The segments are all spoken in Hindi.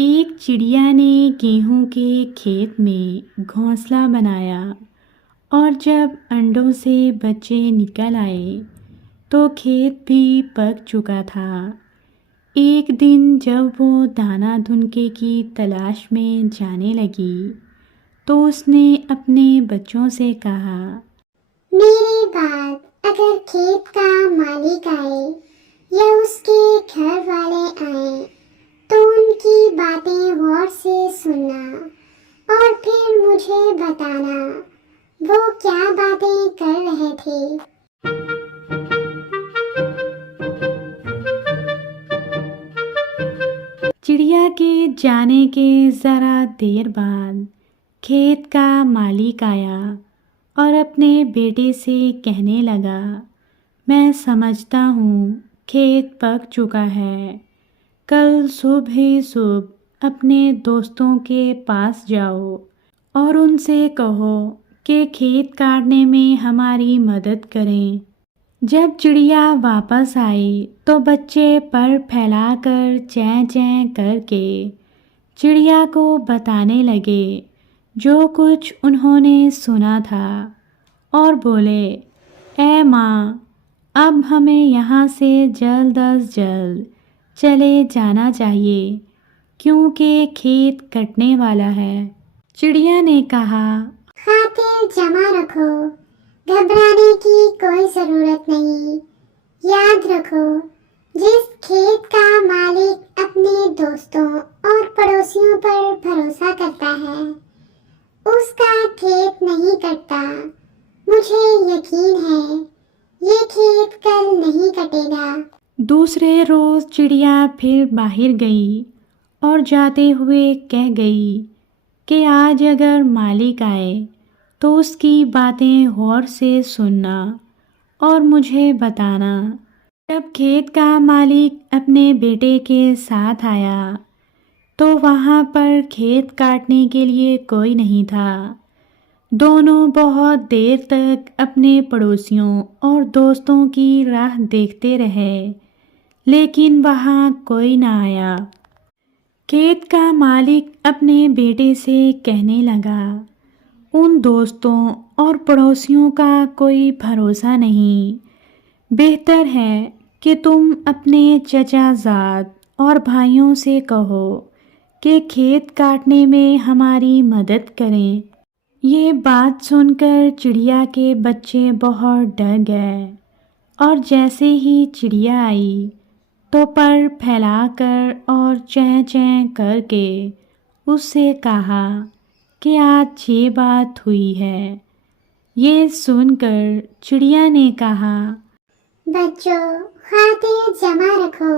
एक चिड़िया ने गेहूं के खेत में घोंसला बनाया और जब अंडों से बच्चे निकल आए तो खेत भी पक चुका था। एक दिन जब वो दाना ढूंढने की तलाश में जाने लगी तो उसने अपने बच्चों से कहा, मेरे बाद अगर खेत का मालिक आए या उसके घर वाले आए तो उनकी बातें गौर से सुनना और फिर मुझे बताना वो क्या बातें कर रहे थे। चिड़िया के जाने के ज़रा देर बाद खेत का मालिक आया और अपने बेटे से कहने लगा, मैं समझता हूँ खेत पक चुका है। कल सुबह सुबह अपने दोस्तों के पास जाओ और उनसे कहो कि खेत काटने में हमारी मदद करें। जब चिड़िया वापस आई तो बच्चे पर फैलाकर चैं चैं करके चिड़िया को बताने लगे जो कुछ उन्होंने सुना था और बोले, ऐ माँ, अब हमें यहाँ से जल्द अज जल्द चले जाना चाहिए क्योंकि खेत कटने वाला है। चिड़िया ने कहा, खातिर जमा रखो, घबराने की कोई जरूरत नहीं। याद रखो, जिस खेत का मालिक अपने दोस्तों और पड़ोसियों पर भरोसा करता है उसका खेत नहीं कटता। मुझे यकीन है ये खेत कल नहीं कटेगा। दूसरे रोज चिड़िया फिर बाहर गई और जाते हुए कह गई कि आज अगर मालिक आए तो उसकी बातें गौर से सुनना और मुझे बताना। जब खेत का मालिक अपने बेटे के साथ आया तो वहाँ पर खेत काटने के लिए कोई नहीं था। दोनों बहुत देर तक अपने पड़ोसियों और दोस्तों की राह देखते रहे, लेकिन वहाँ कोई ना आया। खेत का मालिक अपने बेटे से कहने लगा, उन दोस्तों और पड़ोसियों का कोई भरोसा नहीं। बेहतर है कि तुम अपने चचाजाद और भाइयों से कहो कि खेत काटने में हमारी मदद करें। ये बात सुनकर चिड़िया के बच्चे बहुत डर गए और जैसे ही चिड़िया आई तो पर फैलाकर और चैं चैं करके उससे कहा कि आज ये बात हुई है। ये सुनकर चिड़िया ने कहा, बच्चों, खातिर जमा रखो,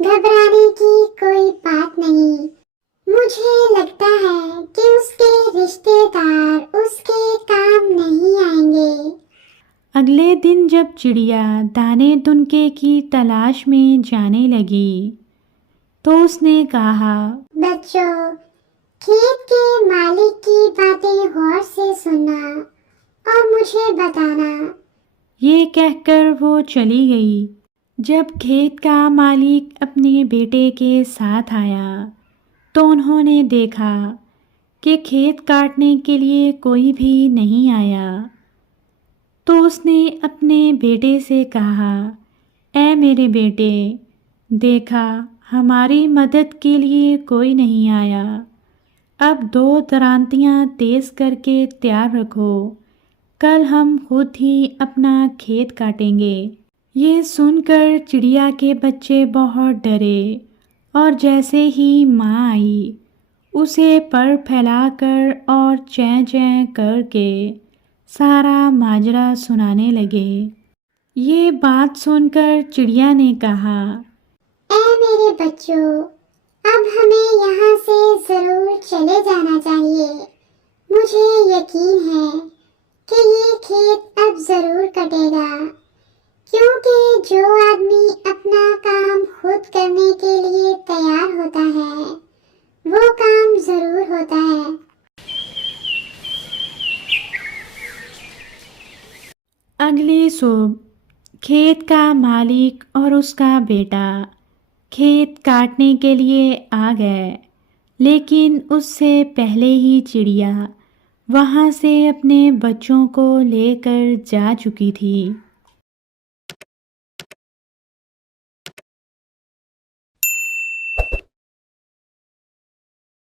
घबराने की कोई बात नहीं। मुझे लगता है कि उसके रिश्तेदार उसके काम नहीं आएंगे। अगले दिन जब चिड़िया दाने ढूंढने की तलाश में जाने लगी तो उसने कहा, बच्चों, खेत के मालिक की बातें गौर से सुनना और मुझे बताना। ये कहकर वो चली गई। जब खेत का मालिक अपने बेटे के साथ आया तो उन्होंने देखा कि खेत काटने के लिए कोई भी नहीं आया। तो उसने अपने बेटे से कहा, ऐ मेरे बेटे, देखा हमारी मदद के लिए कोई नहीं आया। अब दो दरांतियाँ तेज करके तैयार रखो, कल हम खुद ही अपना खेत काटेंगे। ये सुनकर चिड़िया के बच्चे बहुत डरे और जैसे ही माँ आई उसे पर फैलाकर और चैं चैं करके सारा माजरा सुनाने लगे। ये बात सुनकर चिड़िया ने कहा, ऐ मेरे बच्चों, अब हमें यहाँ से जरूर चले जाना चाहिए। मुझे यकीन है कि ये खेत अब जरूर कटेगा, क्योंकि जो आदमी अपना काम खुद करने के लिए तैयार होता है वो काम जरूर होता है। अगली सुबह खेत का मालिक और उसका बेटा खेत काटने के लिए आ गए। लेकिन उससे पहले ही चिड़िया वहाँ से अपने बच्चों को लेकर जा चुकी थी।